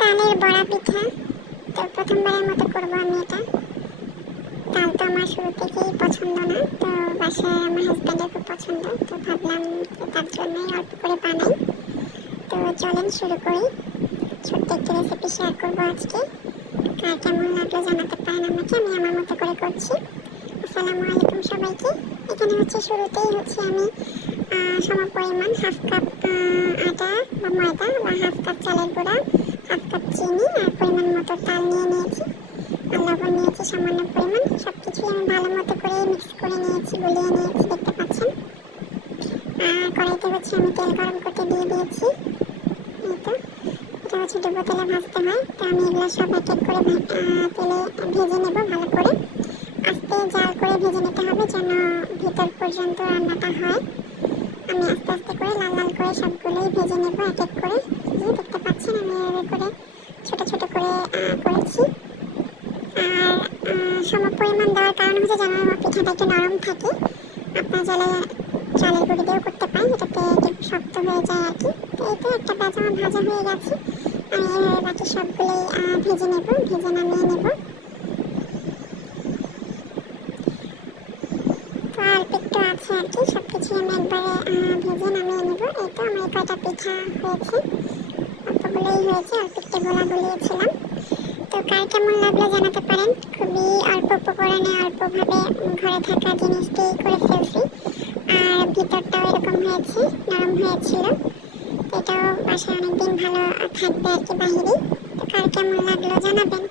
তালের বড়া পিঠা। তো প্রথমবারের মতো করব আমি এটা। তাল তো আমার শুরু থেকেই পছন্দ না। তো বাসায় আমার হাজব্যান্ডের খুব পছন্দ। তো ভাবলাম তার জন্যই অল্প করে বানাই। তো চলেন শুরু করি। ছোট্ট একটি রেসিপি শেয়ার করব আজকে। কার কেমন লাগল জানাতে পারেন আমাকে। আমি আমার মতো করে করছি। আসসালামু আলাইকুম সবাইকে। এখানে হচ্ছে শুরুতেই হচ্ছে আমি সম পরিমাণ হাফ কাপ আটা বা ময়দা বা হাফ কাপ চালের গুঁড়া। হাফ কাপ চিনি আর পরিমাণ মতো তাল নিয়ে নিয়েছি। আর লবণ নিয়েছি সামান্য পরিমাণ। সব কিছুই আমি ভালো মতো করে মিক্স করে নিয়েছি, গুলিয়ে নিয়েছি, দেখতে পাচ্ছেন? আর কড়াইতে হচ্ছে আমি তেল গরম করতে দিয়ে দিয়েছি। এই তো। এটা হচ্ছে ডুবো তেলে ভাজতে হয়। তো আমি এগুলো সব এক এক করে তেলে ভেজে নেব ভালো করে। আস্তে জাল করে ভেজে নিতে হবে যেন ভিতর পর্যন্ত রান্নাটা হয়। আমি আস্তে আস্তে করে লাল লাল করে সবগুলোই ভেজে নেব এক এক করে এই যে দেখতে পাচ্ছেন আমি এভাবে করে, ছোট ছোট করে করেছি। আর সম দেওয়ার কারণ হচ্ছে যেন পিঠাটা একটু নরম থাকে। আপনার জলে, চালের গুঁড়ি দিয়েও করতে পারেন, এটাতে একটু শক্ত হয়ে যায় আর কি। তো এই একটা পেঁয়াজ আমার ভাজা হয়ে গেছে। আমি এভাবে বাকি সবগুলোই ভেজে নেব, ভেজে নামিয়ে নেব। আছে আর কি সব কিছু আমি একবারে ভেজে নামিয়ে নেব। এই আমার কয়টা পিঠা হয়েছে। অল্পগুলোই হয়েছে অল্প একটু গোলা গুলিয়েছিলাম তো কার কেমন লাগল জানাতে পারেন। খুবই অল্প উপকরণে অল্পভাবে ঘরে থাকা জিনিসটি করে ফেলছি। আর ভিতরটাও এরকম হয়েছে, নরম হয়েছিল। এটাও বাসায় অনেকদিন ভালো থাকবে আর কি বাহিরে। তো কার কেমন লাগল জানাবেন।